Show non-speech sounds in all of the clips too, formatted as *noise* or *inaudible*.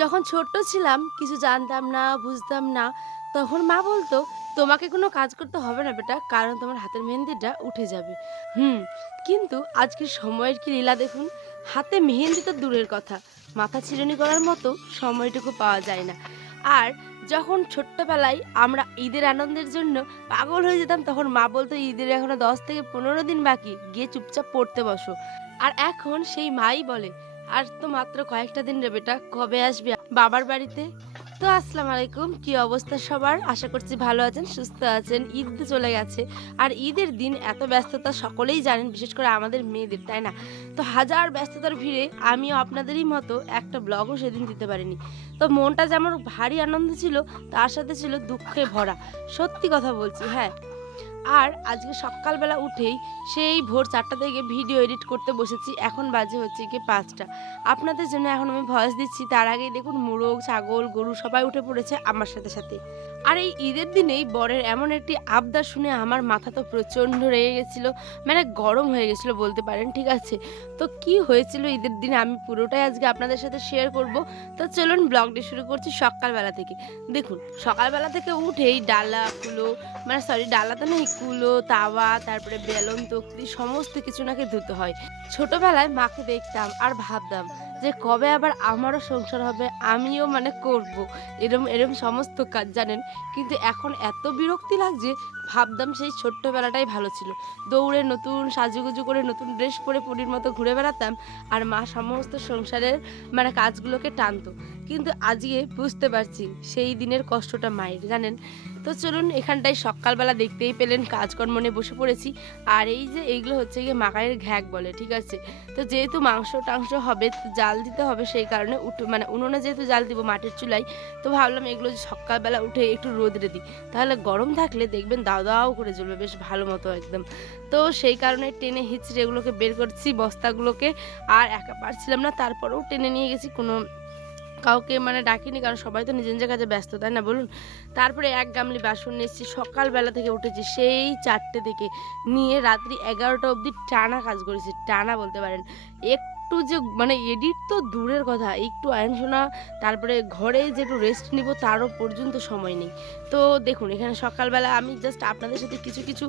যখন ছোট্ট ছিলাম, কিছু জানতাম না, বুঝতাম না, তখন মা বলতো, তোমাকে কোনো কাজ করতে হবে না বেটা, কারণ তোমার হাতের মেহেন্দিটা উঠে যাবে। হুম, কিন্তু আজকের সময়ের কি লীলা দেখুন? হাতে মেহেন্দি তো দূরের কথা, মাথা ছিরনি করার মতো সময়টুকু পাওয়া যায় না। আর যখন ছোট্টবেলায় আমরা ঈদের আনন্দের জন্য পাগল হয়ে যেতাম, তখন মা বলতো, ঈদের এখনও দশ থেকে পনেরো দিন বাকি, গিয়ে চুপচাপ পড়তে বসো। আর এখন সেই মাই বলে আর তো মাত্র কয়েকটা দিন রে বেটা, কবে আসবে? বাবার বাড়িতে? তো আসসালামু আলাইকুম, কি অবস্থা সবার? আশা করছি ভালো আছেন, সুস্থ আছেন, ঈদ চলে গেছে। আর ঈদের দিন এত ব্যস্ততা সকলেই জানেন, বিশেষ করে আমাদের মেয়েদের, তাই না? তো হাজার ব্যস্ততার ভিড়ে আমিও আপনাদেরই মতো একটা ব্লগও সেদিন দিতে পারিনি। তো মনটা যেমন ভারী আনন্দ ছিল, তার সাথে ছিল দুঃখে ভরা। সত্যি কথা বলছি হ্যাঁ। আর আজকে সকালবেলা উঠেই সেই ভোর চারটা থেকে ভিডিও এডিট করতে বসেছি। এখন বাজে হচ্ছে কি পাঁচটা। আপনাদের জন্য এখন আমি ভয়েস দিচ্ছি। তার আগে দেখুন, মোরগ, ছাগল, গরু সবাই উঠে পড়েছে আমার সাথে সাথে। আর এই ঈদের দিনেই বরের এমন একটি আবদার শুনে আমার মাথা তো প্রচণ্ড রেগে গেছিল। মানে গরম হয়ে গেছিল বলতে পারেন, ঠিক আছে? তো কি হয়েছিল ঈদের দিনে আমি পুরোটাই আজকে আপনাদের সাথে শেয়ার করব। তো চলুন ব্লগটি শুরু করছি সকালবেলা থেকে। দেখুন, সকালবেলা থেকে উঠেই ডালা, কুলো মানে সরি ডালা তো নেই, কুলো, তাওয়া, তারপরে বেলন, তক্তি, সমস্ত কিছু নাকি ধুতে হয়। ছোটবেলায় মাকে দেখতাম আর ভাবতাম যে কবে আবার আমারও সংসার হবে, আমিও মানে করব। এরম এরম সমস্ত কাজ, জানেন? কিন্তু এখন এত বিরক্তি লাগছে, ভাবতাম সেই ছোট্টবেলাটাই ভালো ছিল। দৌড়ে নতুন সাজুগুজু করে, নতুন ড্রেস পরে পরির মতো ঘুরে বেড়াতাম আর মা সমস্ত সংসারের মানে কাজগুলোকে টানতো। কিন্তু আজকে বুঝতে পারছি সেই দিনের কষ্টটা মায়ের, জানেন? তো চলুন এখানটায় সকালবেলা দেখতেই পেলেন কাজকর্ম নিয়ে বসে পড়েছি। আর এই যে এইগুলো হচ্ছে গিয়ে মাকায়ের ঘ্যাক বলে, ঠিক আছে? তো যেহেতু মাংস টাংস হবে জাল দিতে হবে সেই কারণে উঠে মানে উনুনে যেহেতু জাল দিব মাটির চুলায়, তো ভাবলাম এগুলো সকালবেলা উঠে একটু রোদরে দিই। তাহলে গরম থাকলে দেখবেন দাও দাও করে জ্বলবে বেশ ভালো মতো একদম। তো সেই কারণে টেনে হিচড়ে এগুলোকে বের করছি বস্তাগুলোকে, আর একা পারছিলাম না, তারপরেও টেনে নিয়ে গেছি কোনো কাউকে মানে ডাকিনি, কারণ সবাই তো নিজের নিজের কাজে ব্যস্ত, তাই না? বলুন। তারপরে এক গামলি বাসন নিয়েছি, সকালবেলা থেকে উঠেছি সেই চারটে থেকে। নিয়ে রাত্রি এগারোটা অবধি টানা কাজ করেছি, টানা বলতে পারেন। একটু যে মানে এডিট তো দূরের কথা, একটু আয়ন শোনা, তারপরে ঘরে যে একটু রেস্ট নিব তারও পর্যন্ত সময় নেই। তো দেখুন, এখানে সকালবেলা আমি জাস্ট আপনাদের সাথে কিছু কিছু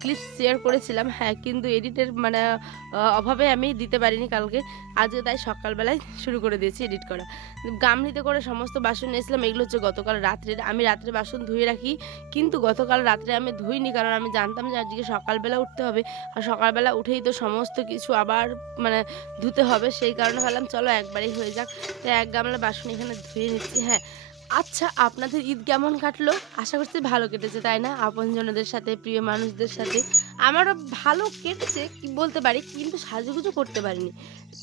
ক্লিপ শেয়ার করেছিলাম হ্যাঁ কিন্তু এডিটের মানে অভাবে আমি দিতে পারিনি কালকে। আজকে তাই সকালবেলায় শুরু করে দিয়েছি এডিট করা। গামলিতে করে সমস্ত বাসন নিয়েছিলাম এগুলো হচ্ছে গতকাল রাত্রের, আমি রাত্রে বাসন ধুয়ে রাখি, কিন্তু গতকাল রাত্রে আমি ধুইনি কারণ আমি জানতাম যে আজকে সকালবেলা উঠতে হবে। আর সকালবেলা উঠেই তো সমস্ত কিছু আবার মানে ধুতে হবে, সেই কারণে ভাবলাম চলো একবারই হয়ে যাক। তো এক গামলা বাসন এখানে ধুয়ে নিচ্ছি হ্যাঁ। আচ্ছা আপনাদের ঈদ কেমন কাটলো? আশা করছি ভালো কেটেছে, তাই না? আপনজনদের সাথে, প্রিয় মানুষদের সাথে। আমারও ভালো কেটেছে কি বলতে পারি, কিন্তু সাজুগুজু করতে পারিনি।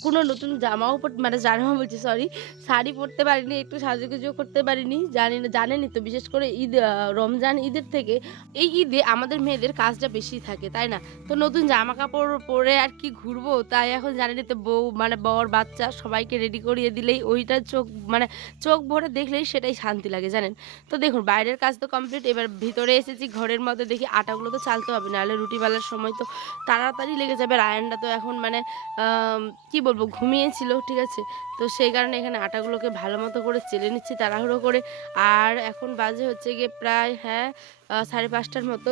কোনো নতুন জামাও মানে জামাও বলছি সরি শাড়ি পরতে পারিনি, একটু সাজুগুজুও করতে পারিনি, জানি না, জানেনই তো, বিশেষ করে ঈদ রমজান ঈদের থেকে, এই ঈদে আমাদের মেয়েদের কাজটা বেশি থাকে, তাই না? তো নতুন জামা কাপড় পরে আর কি ঘুরবো, তাই এখন জানেনই তো বউ মানে বর, বাচ্চা সবাইকে রেডি করিয়ে দিলেই ওইটা চোখ মানে চোখ ভরে দেখলেই সেটাই শান্তি লাগে, জানেন? তো দেখুন, বাইরের কাজ তো কমপ্লিট এবার ভিতরে এসেছি, ঘরের মধ্যে দেখি আটাগুলো তো চালতে হবে, নাহলে রুটি বেলার সময়, তো তাড়াতাড়ি লেগে যাবে। আয়নটা তো এখন মানে কি বলব, ঘুমিয়েছিল, ঠিক আছে? তো সেই কারণে এখানে আটাগুলোকে ভালো মতো করে চেলে নিচ্ছি, তাড়াহুড়ো করে। আর এখন বাজে হচ্ছে গিয়ে প্রায় হ্যাঁ সাড়ে পাঁচটার মতো।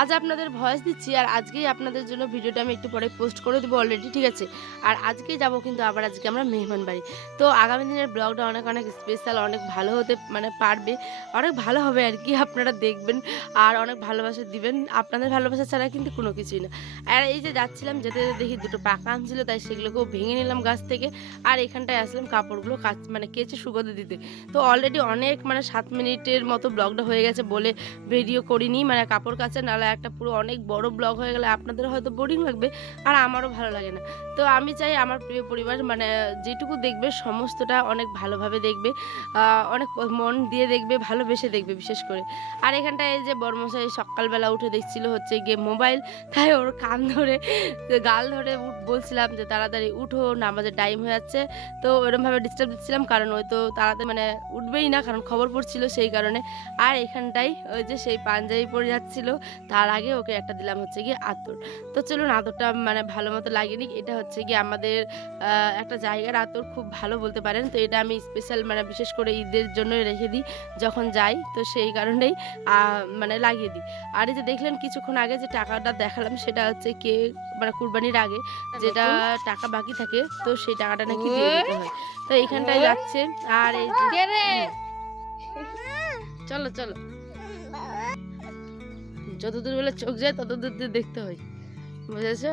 আজ আপনাদের ভয়েস দিচ্ছি আর আজকেই আপনাদের জন্য ভিডিওটা আমি একটু পরে পোস্ট করে দেবো অলরেডি ঠিক আছে? আর আজকেই যাব কিন্তু আবার আজকে আমরা মেহমান বাড়ি। তো আগামী দিনের ব্লগটা অনেক অনেক স্পেশাল অনেক ভালো হতে মানে পারবে, অনেক ভালো হবে আর কি, আপনারা দেখবেন আর অনেক ভালোবাসা দিবেন। আপনাদের ভালোবাসা ছাড়া কিন্তু কোনো কিছুই না। আর এই যে যাচ্ছিলাম, যেতে যেতে দেখি দুটো পাকা আম ছিল তাই সেগুলোকেও ভেঙে নিলাম গাছ থেকে। আর এখানটায় আসলাম কাপড়গুলো কাচ মানে কেচে শুকোতে দিতে। তো অলরেডি অনেক মানে সাত মিনিটের মতো ব্লগটা হয়ে গেছে বলে ভিডিও করিনি মানে কাপড় কাচা নাহলে একটা পুরো অনেক বড় ব্লগ হয়ে গেলে আপনাদের হয়তো বোরিং লাগবে আর আমারও ভালো লাগে না। তো আমি চাই আমার প্রিয় পরিবার মানে যেটুকু দেখবে সমস্তটা অনেক ভালোভাবে দেখবে অনেক মন দিয়ে দেখবে, ভালোবেসে দেখবে বিশেষ করে। আর এখানটায় এই যে বর্মশাই সকালবেলা উঠে দেখছিল হচ্ছে গিয়ে মোবাইল, তাই ওর কান ধরে, গাল ধরে বলছিলাম যে তাড়াতাড়ি উঠো, নামাজের টাইম হয়ে যাচ্ছে। তো ওরমভাবে ডিস্টার্ব দিচ্ছিলাম, কারণ ওই তো তাড়াতাড়ি মানে উঠবেই না, কারণ খবর পড়ছিল সেই কারণে। আর এখানটাই ওই যে সেই পাঞ্জাবি পরে যাচ্ছিল তার আগে ওকে একটা দিলাম হচ্ছে গিয়ে আতর। তো চলুন আতরটা মানে ভালো মতো লাগিয়ে নিক। এটা হচ্ছে গিয়ে আমাদের একটা জায়গার আতর খুব ভালো বলতে পারেন। তো এটা আমি স্পেশাল মানে বিশেষ করে ঈদের জন্য রেখে দিই যখন যাই। তো সেই কারণেই মানে লাগিয়ে দিই। আর এই যে দেখলেন কিছুক্ষণ আগে যে টাকাটা দেখালাম সেটা হচ্ছে কে মানে কুরবানির আগে যেটা টাকা বাকি থাকে তো সেই টাকাটা নাকি দিয়ে দিতে হয়। তো এইখানটায় যাচ্ছে। আর এই চলো চলো। যতদূর বলে চোখ যায় ততদূর দিয়ে দেখতে হয়। বুঝেছ?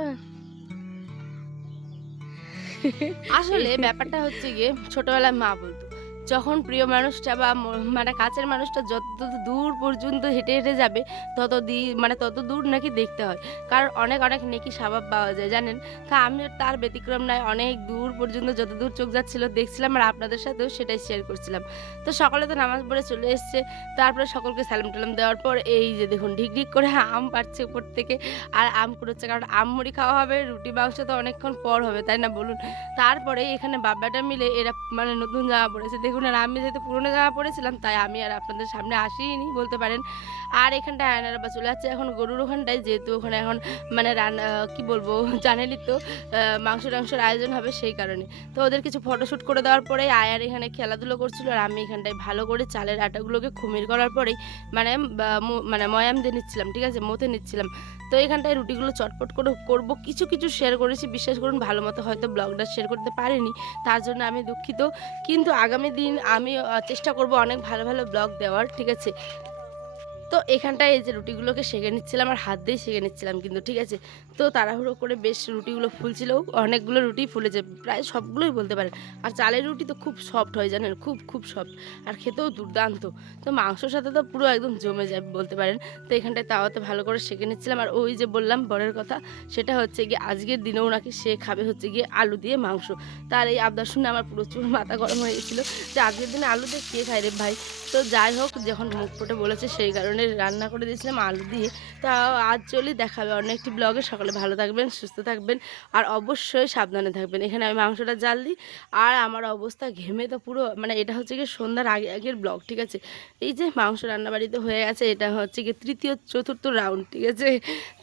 আসলে *laughs* ব্যাপারটা হচ্ছে গিয়ে ছোটবেলায় মা বলতো যখন প্রিয় মানুষটা বা মানে কাছের মানুষটা যত দূর পর্যন্ত হেঁটে হেঁটে যাবে, তত দি মানে তত দূর নাকি দেখতে হয়। কারণ অনেক অনেক নেকি স্বভাব পাওয়া যায়, জানেন? তা আমি তার ব্যতিক্রম নয়, অনেক দূর পর্যন্ত যত দূর চোখ যাচ্ছিল দেখছিলাম আর আপনাদের সাথেও সেটাই শেয়ার করছিলাম। তো সকালে তো নামাজ পড়ে চলে এসছে, তারপরে সকলকে সালাম টালাম দেওয়ার পর এই যে দেখুন, ঢিক ঢিক করে আম পাচ্ছে উপর থেকে আর আম কুড়োচ্ছে, কারণ আম মুড়ি খাওয়া হবে, রুটি, মাংস তো অনেকক্ষণ পর হবে, তাই না বলুন? তারপরে এখানে বাবাটা মিলে এরা মানে নতুন জামা পড়েছে, দেখুন আর আমি যেহেতু পুরোনো জামা পড়েছিলাম তাই আমি আর আপনাদের সামনে আসিনি, বলতে পারেন। আর এখানটায় আয়নার বা চলে যাচ্ছে, এখন গরুর ওখানটায়, যেহেতু ওখানে এখন মানে রান্না কি বলব, *laughs* জানেনই তো মাংস টাংসের আয়োজন হবে সেই কারণে। তো ওদের কিছু ফটোশ্যুট করে দেওয়ার পরে আয়ার এখানে খেলাধুলো করছিল, আর আমি এখানটায় ভালো করে চালের আটাগুলোকে খুমির করার পরেই মানে মানে ময়াম দিয়ে নিচ্ছিলাম, ঠিক আছে মতে নিচ্ছিলাম। তো এখানটায় রুটিগুলো চটপট করে করব, কিছু কিছু শেয়ার করেছি, বিশ্বাস করুন, ভালো মতো হয়তো ব্লগটা শেয়ার করতে পারিনি, তার জন্য আমি দুঃখিত। কিন্তু আগামী দিন আমি চেষ্টা করব অনেক ভালো ভালো ব্লগ দেওয়ার ঠিক আছে? তো এখানটায় এই যে রুটিগুলোকে সেঁকে নিচ্ছিলাম আর হাত দিয়ে সেঁকে নিচ্ছিলাম কিন্তু, ঠিক আছে? তো তাড়াহুড়ো করে বেশ রুটিগুলো ফুলছিল। অনেকগুলো রুটি ফুলেছে, প্রায় সবগুলোই বলতে পারেন। আর চালের রুটি তো খুব সফট হয় জানেন, খুব খুব সফট আর খেতেও দুর্দান্ত। তো মাংসর সাথে তো পুরো একদম জমে যায় বলতে পারেন। তো এখানটায় তাওয়াতে ভালো করে সেঁকে নিচ্ছিলাম। আর ওই যে বললাম বরের কথা, সেটা হচ্ছে গিয়ে আজকের দিনেও নাকি সে খাবে হচ্ছে গিয়ে আলু দিয়ে মাংস। তার এই আবদার শুনে আমার প্রচুর মাথা গরম হয়ে গেছিল যে আজকের দিনে আলু দিয়ে কে খায় রে ভাই? তো যাই হোক, যখন মুখ ফুটে বলেছে সেই কারণে রান্না করে দিয়েছিলাম আলু দিয়ে। তা আজ চলি দেখাবে অন্য একটি ব্লগে সকালে ভালো থাকবেন, সুস্থ থাকবেন আর অবশ্যই সাবধানে থাকবেন। এখানে আমি মাংসটা জাল দিই আর আমার অবস্থা ঘেমে তো পুরো মানে এটা হচ্ছে গিয়ে সন্ধ্যার আগে আগের ব্লগ ঠিক আছে? এই যে মাংস রান্নাবাড়িতে হয়ে গেছে, এটা হচ্ছে গিয়ে তৃতীয়, চতুর্থ রাউন্ড ঠিক আছে?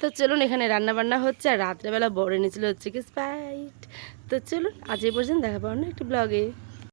তো চলুন এখানে রান্না বান্না হচ্ছে আর রাত্রেবেলা বড় এনেছিল হচ্ছে কি স্পাইট তো চলুন আজ এই পর্যন্ত দেখাবো অন্য একটি ব্লগে